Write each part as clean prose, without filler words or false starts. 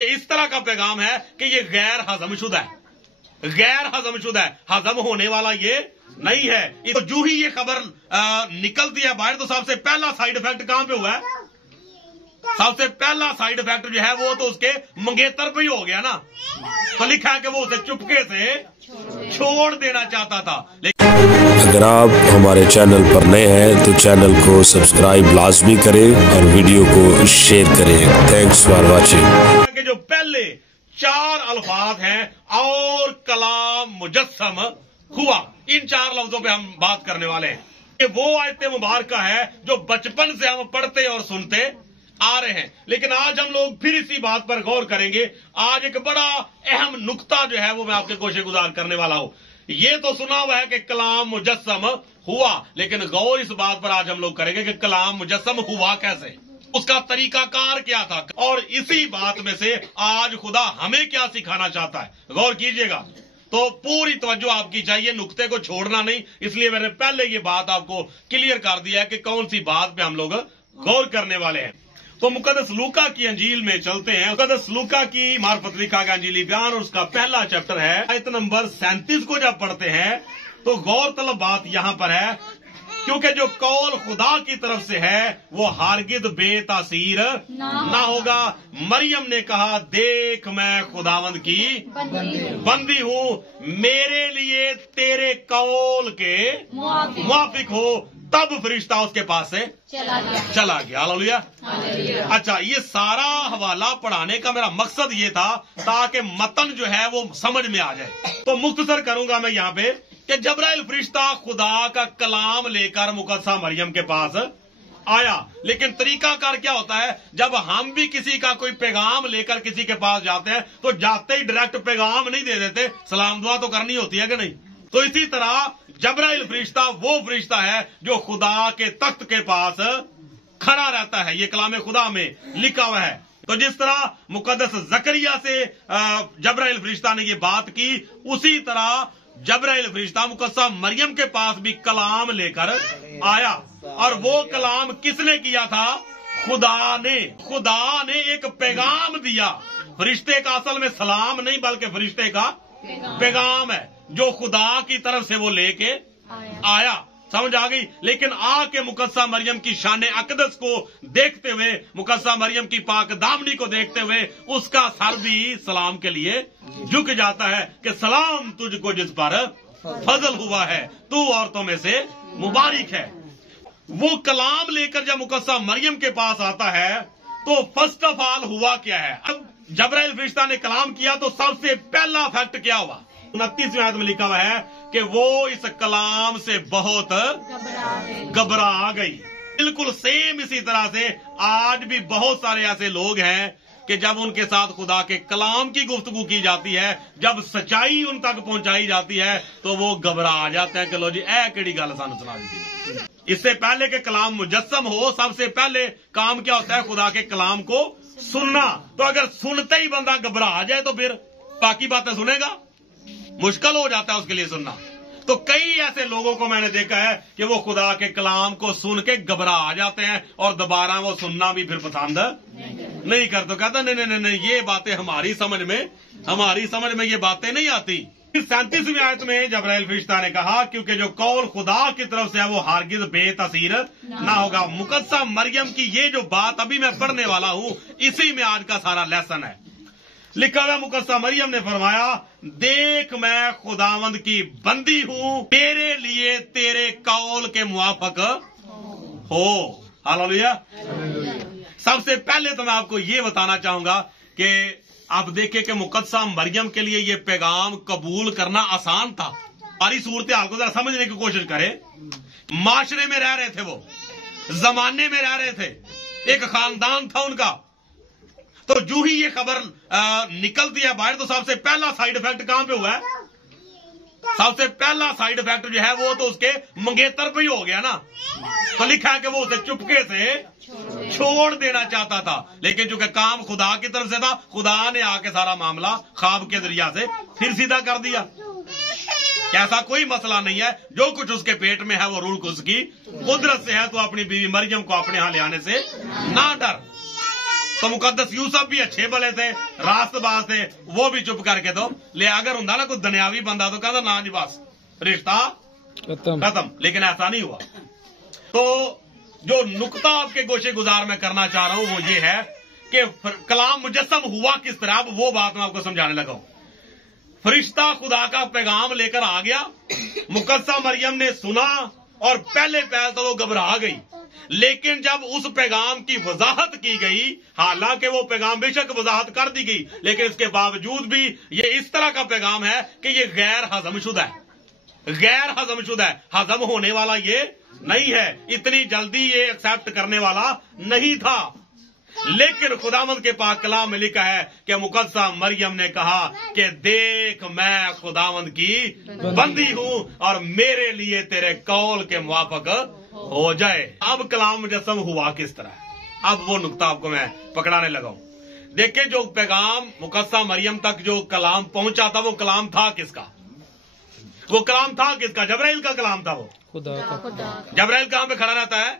इस तरह का पैगाम है कि ये गैर हजमशुदा है, गैर हजमशुदा है, हजम होने वाला ये नहीं है। तो जो ही ये खबर निकलती है बाहर तो सबसे पहला साइड इफेक्ट कहां पे हुआ है? सबसे पहला साइड इफेक्ट जो है वो तो उसके मंगेतर पे ही हो गया ना। तो लिखा है कि वो उसे चुपके से छोड़ देना चाहता था। अगर आप हमारे चैनल पर नए हैं तो चैनल को सब्सक्राइब लाजमी करें और वीडियो को शेयर करें। Thanks for watching. जो पहले 4 अल्फाज हैं और कलाम मुजस्सम हुआ, इन 4 लफ्जों पे हम बात करने वाले हैं। ये वो आयत मुबारक है जो बचपन से हम पढ़ते और सुनते आ रहे हैं, लेकिन आज हम लोग फिर इसी बात पर गौर करेंगे। आज एक बड़ा अहम नुक्ता जो है वो मैं आपके गोशे गुजार करने वाला हूं। ये तो सुना हुआ है कि कलाम मुजस्सम हुआ, लेकिन गौर इस बात पर आज हम लोग करेंगे कि कलाम मुजस्सम हुआ कैसे, उसका तरीकाकार क्या था, और इसी बात में से आज खुदा हमें क्या सिखाना चाहता है। गौर कीजिएगा, तो पूरी तवज्जो आपकी चाहिए, नुक्ते को छोड़ना नहीं। इसलिए मैंने पहले ये बात आपको क्लियर कर दिया है कि कौन सी बात पे हम लोग गौर करने वाले हैं। तो मुकद्दस लूका की अंजील में चलते हैं। मुकद्दस लूका की मार्फत लिखा गया अंजीली बयान और उसका पहला चैप्टर है। आयत नंबर 37 को जब पढ़ते हैं तो गौर तलब बात यहां पर है, क्योंकि जो कौल खुदा की तरफ से है वो हारगिद बेतासीर ना होगा। मरियम ने कहा, देख मैं खुदावंद की बंदी हूं, मेरे लिए तेरे कौल के मुआफिक हो। तब फरिश्ता उसके पास से चला गया। हालेलुया। अच्छा, ये सारा हवाला पढ़ाने का मेरा मकसद ये था ताकि मतन जो है वो समझ में आ जाए। तो मुख्तसर करूंगा मैं यहाँ पे कि जबराइल फरिश्ता खुदा का कलाम लेकर मुकद्दसा मरियम के पास आया, लेकिन तरीकाकार क्या होता है, जब हम भी किसी का कोई पैगाम लेकर किसी के पास जाते हैं तो जाते ही डायरेक्ट पैगाम नहीं दे देते, सलाम दुआ तो करनी होती है कि नहीं। तो इसी तरह जबराइल फरिश्ता वो फरिश्ता है जो खुदा के तख्त के पास खड़ा रहता है। ये कलाम खुदा में लिखा हुआ है। तो जिस तरह मुकद्दस जकरिया से जबराइल फरिश्ता ने ये बात की, उसी तरह जबराइल फरिश्ता मुकद्दसा मरियम के पास भी कलाम लेकर आया। और वो कलाम किसने किया था? खुदा ने एक पैगाम दिया। फरिश्ते का असल में सलाम नहीं बल्कि फरिश्ते का पैगाम है जो खुदा की तरफ से वो लेके आया। समझ आ गई। लेकिन आके मुकद्दसा मरियम की शान अकदस को देखते हुए, मुकद्दसा मरियम की पाक दामनी को देखते हुए उसका सर भी सलाम के लिए झुक जाता है कि सलाम तुझको जिस पर फजल हुआ है, तू औरतों में से मुबारक है। वो कलाम लेकर जब मुकद्दसा मरियम के पास आता है तो फर्स्ट ऑफ ऑल हुआ क्या है? अब जबराइल फरिश्ता ने कलाम किया तो सबसे पहला फैक्ट क्या हुआ? 29वें आयत में लिखा हुआ है कि वो इस कलाम से बहुत घबरा गई। बिल्कुल सेम इसी तरह से आज भी बहुत सारे ऐसे लोग हैं कि जब उनके साथ खुदा के कलाम की गुफ्तगू की जाती है, जब सच्चाई उन तक पहुंचाई जाती है तो वो घबरा जाते हैं कि लो जी ऐ केड़ी गल सानू सुना दी। इससे पहले के कलाम मुजस्सम हो, सबसे पहले काम क्या होता है? खुदा के कलाम को सुनना। तो अगर सुनते ही बंदा घबरा जाए तो फिर बाकी बातें सुनेगा? मुश्किल हो जाता है उसके लिए सुनना। तो कई ऐसे लोगों को मैंने देखा है कि वो खुदा के कलाम को सुन के घबरा जाते हैं और दोबारा वो सुनना भी फिर पसंद नहीं करते। कहता नहीं, ये बातें हमारी समझ में ये बातें नहीं आती। 37वीं आयत में जबराइल फरिश्ता ने कहा, क्योंकि जो कौल खुदा की तरफ से है वो हारगिज बेतासीर ना होगा। मुकद्दसा मरियम की ये जो बात अभी मैं पढ़ने वाला हूं, इसी में आज का सारा लेसन है। लिखा हुआ मुकद्दसा मरियम ने फरमाया, देख मैं खुदावंद की बंदी हूं, मेरे लिए तेरे कौल के मुआफिक हो। हालेलुया। सबसे पहले तो मैं आपको ये बताना चाहूंगा कि आप देखें कि मुकद्दसा मरियम के लिए ये पैगाम कबूल करना आसान था। हमारी सूरत हाल को जरा समझने की कोशिश करें। माशरे में रह रहे थे, वो जमाने में रह रहे थे, एक खानदान था उनका। तो जो ही ये खबर निकलती है बाहर तो सबसे पहला साइड इफेक्ट कहां पे हुआ है? सबसे पहला साइड इफेक्ट जो है वो तो उसके मंगेतर पे ही हो गया ना। तो लिखा है कि वो उसे चुपके से छोड़ देना चाहता था, लेकिन चूंकि काम खुदा की तरफ से था, खुदा ने आके सारा मामला ख्वाब के जरिया से फिर सीधा कर दिया। ऐसा कोई मसला नहीं है, जो कुछ उसके पेट में है वो रूह उसकी कुदरत से है। तो अपनी बीवी मरियम को अपने यहां ले आने से ना डर। तो मुकद्दस यूसुफ भी अच्छे भले थे, रास्तबाज थे, वो भी चुप करके तो ले, अगर होंदा ना कोई दुनियावी बंदा तो कहता ना जी बस रिश्ता खत्म, लेकिन ऐसा नहीं हुआ। तो जो नुक्ता आपके गोशे गुजार में करना चाह रहा हूं वो ये है कि कलाम मुजस्सम हुआ किस तरह, अब वो बात मैं आपको समझाने लगा हूं। फरिश्ता खुदा का पैगाम लेकर आ गया, मुकद्दसा मरियम ने सुना और पहले तो वो घबरा गई, लेकिन जब उस पैगाम की वजाहत की गई, हालांकि वो पैगाम बेशक वजाहत कर दी गई, लेकिन इसके बावजूद भी ये इस तरह का पैगाम है कि ये गैर हजमशुदा है, गैर हजमशुदा है, हजम होने वाला ये नहीं है, इतनी जल्दी ये एक्सेप्ट करने वाला नहीं था। लेकिन खुदावंद के पाक कलाम में लिखा है कि मुकद्दसा मरियम ने कहा कि देख मैं खुदावंद की बंदी हूं और मेरे लिए तेरे कौल के मुवाफिक हो जाए। अब कलाम मुजस्सम हुआ किस तरह, अब वो नुक्ता आपको मैं पकड़ाने लगा हूं। देखिए जो पैगाम मुकद्दसा मरियम तक जो कलाम पहुंचा था वो कलाम था किसका, वो कलाम था किसका, जबराइल का कलाम था, वो खुदा का। जबराइल कहां पे खड़ा रहता है,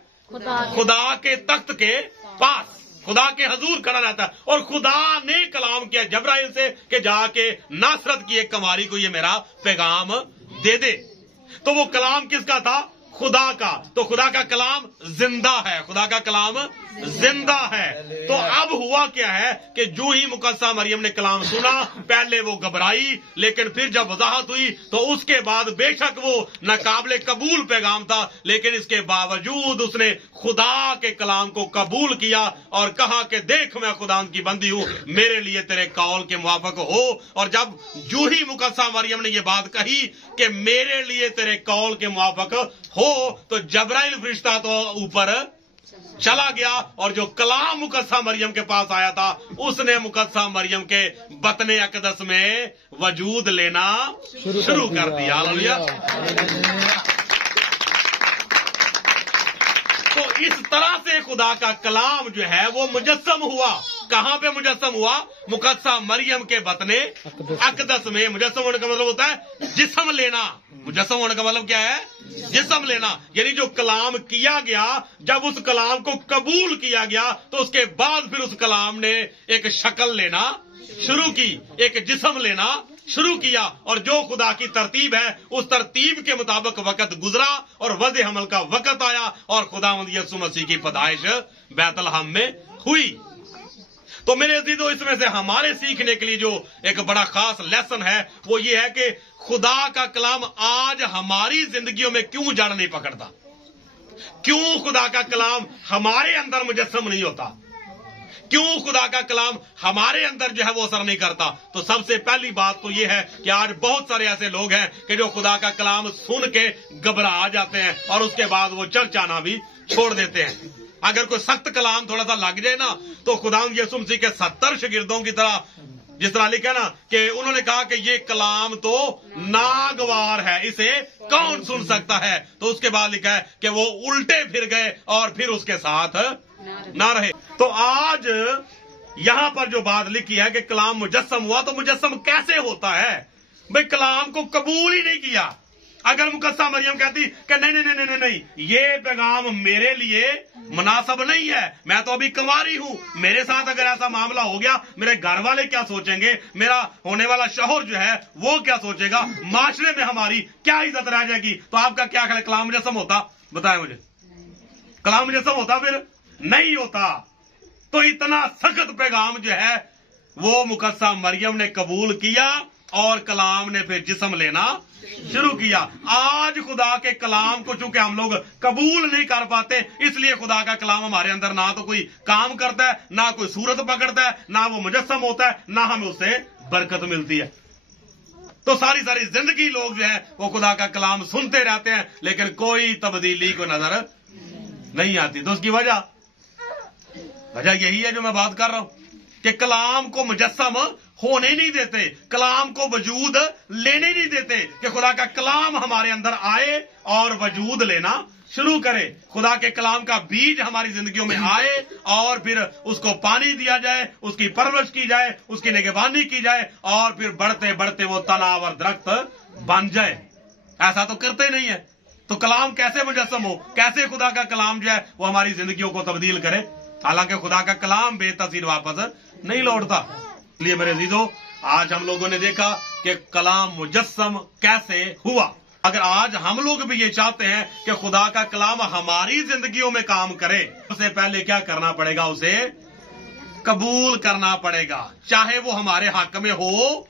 खुदा के तख्त के पास, खुदा के हजूर खड़ा रहता है, और खुदा ने कलाम किया जबराइल से कि जाके नासरत की एक कमारी को ये मेरा पैगाम दे दे। तो वो कलाम किसका था, खुदा का। तो खुदा का कलाम जिंदा है, खुदा का कलाम जिंदा है। तो अब हुआ क्या है कि जो ही मुकद्दसा मरियम ने कलाम सुना, पहले वो घबराई, लेकिन फिर जब वजाहत हुई तो उसके बाद बेशक वो नाकाबिले कबूल पैगाम था, लेकिन इसके बावजूद उसने खुदा के कलाम को कबूल किया और कहा कि देख मैं खुदा की बंदी हूं, मेरे लिए तेरे कौल के मुवाफिक हो। और जब जो ही मुकद्दसा मरियम ने ये बात कही कि मेरे लिए तेरे कौल के मुवाफिक हो, तो जबराइल फरिश्ता तो ऊपर चला गया और जो कलाम मुकद्दसा मरियम के पास आया था उसने मुकद्दसा मरियम के बतने अकदस में वजूद लेना शुरू कर दिया। हालेलुया। तो इस तरह से खुदा का कलाम जो है वो मुजस्सम हुआ। कहां पे मुजस्सम हुआ, मुकद्दसा मरियम के बतने अकदस में। मुजस्सम होने का मतलब होता है जिस्म लेना, मुजस्सम होने का मतलब क्या है, जिस्म लेना। यानी जो कलाम किया गया, जब उस कलाम को कबूल किया गया तो उसके बाद फिर उस कलाम ने एक शक्ल लेना शुरू की, एक जिस्म लेना शुरू किया, और जो खुदा की तरतीब है उस तरतीब के मुताबिक वक्त गुजरा और वज़े हमल का वक्त आया और खुदावंद यीशु मसीह की पैदाइश बैतलहम में हुई। तो मेरे अजीजों, इसमें से हमारे सीखने के लिए जो एक बड़ा खास लेसन है वो ये है कि खुदा का कलाम आज हमारी जिंदगियों में क्यों जड़ नहीं पकड़ता, क्यों खुदा का कलाम हमारे अंदर मुजस्सम नहीं होता, क्यों खुदा का कलाम हमारे अंदर जो है वो असर नहीं करता। तो सबसे पहली बात तो ये है कि आज बहुत सारे ऐसे लोग हैं कि जो खुदा का कलाम सुन के घबरा जाते हैं और उसके बाद वो चर्च आना भी छोड़ देते हैं। अगर कोई सख्त कलाम थोड़ा सा लग जाए ना तो खुदा यीशु मसीह के 70 शागिर्दों की तरह, जिस तरह लिखा ना कि उन्होंने कहा कि ये कलाम तो नागवार है, इसे कौन सुन सकता है। तो उसके बाद लिखा है कि वो उल्टे फिर गए और फिर उसके साथ ना रहे। तो आज यहां पर जो बात लिखी है कि कलाम मुजस्सम हुआ, तो मुजस्सम कैसे होता है भाई, कलाम को कबूल ही नहीं किया। अगर मुकद्दसा मरियम कहती कि नहीं नहीं नहीं नहीं नहीं, ये पैगाम मेरे लिए मुनासिब नहीं है, मैं तो अभी कुंवारी हूं, मेरे साथ अगर ऐसा मामला हो गया मेरे घर वाले क्या सोचेंगे, मेरा होने वाला शौहर जो है वो क्या सोचेगा, माशरे में हमारी क्या इज्जत रह जाएगी। तो आपका क्या ख्याल है, कलाम मुजस्सम होता? बताएं मुझे, कलाम मुजस्सम होता? फिर नहीं होता। तो इतना सख्त पैगाम जो है वो मुकद्दसा मरियम ने कबूल किया और कलाम ने फिर जिस्म लेना शुरू किया। आज खुदा के कलाम को चूंकि हम लोग कबूल नहीं कर पाते, इसलिए खुदा का कलाम हमारे अंदर ना तो कोई काम करता है, ना कोई सूरत पकड़ता है, ना वो मुजस्सम होता है, ना हमें उससे बरकत मिलती है। तो सारी सारी जिंदगी लोग जो है वो खुदा का कलाम सुनते रहते हैं, लेकिन कोई तब्दीली को नजर नहीं आती। तो उसकी वजह यही है जो मैं बात कर रहा हूं कि कलाम को मुजस्सम होने नहीं देते, कलाम को वजूद लेने नहीं देते कि खुदा का कलाम हमारे अंदर आए और वजूद लेना शुरू करे। खुदा के कलाम का बीज हमारी जिंदगियों में आए और फिर उसको पानी दिया जाए, उसकी परवरिश की जाए, उसकी निगहबानी की जाए और फिर बढ़ते बढ़ते वो तनावर दरख्त बन जाए। ऐसा तो करते नहीं है। तो कलाम कैसे मुजस्सम हो, कैसे खुदा का कलाम जो है वो हमारी जिंदगियों को तब्दील करे? हालांकि खुदा का कलाम बेतसीर वापस नहीं लौटता। इसलिए मेरे अजीजों, आज हम लोगों ने देखा कि कलाम मुजस्सम कैसे हुआ। अगर आज हम लोग भी ये चाहते हैं कि खुदा का कलाम हमारी जिंदगियों में काम करे, उससे पहले क्या करना पड़ेगा? उसे कबूल करना पड़ेगा, चाहे वो हमारे हक में हो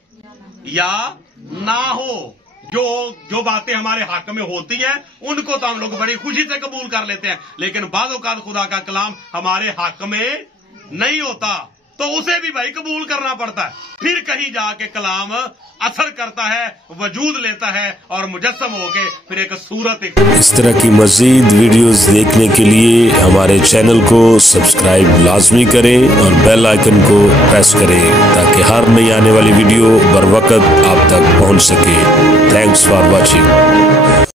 या ना हो। जो बातें हमारे हक में होती हैं उनको तो हम लोग बड़ी खुशी से कबूल कर लेते हैं, लेकिन बाज़ औक़ात खुदा का कलाम हमारे हक में नहीं होता तो उसे भी भाई कबूल करना पड़ता है। फिर कहीं जाके कलाम असर करता है, वजूद लेता है और मुजस्सम होके फिर एक सूरत। इस तरह की मजीद वीडियोस देखने के लिए हमारे चैनल को सब्सक्राइब लाजमी करें और बेल आइकन को प्रेस करें ताकि हर नई आने वाली वीडियो बर वक्त आप तक पहुंच सके। Thanks for watching.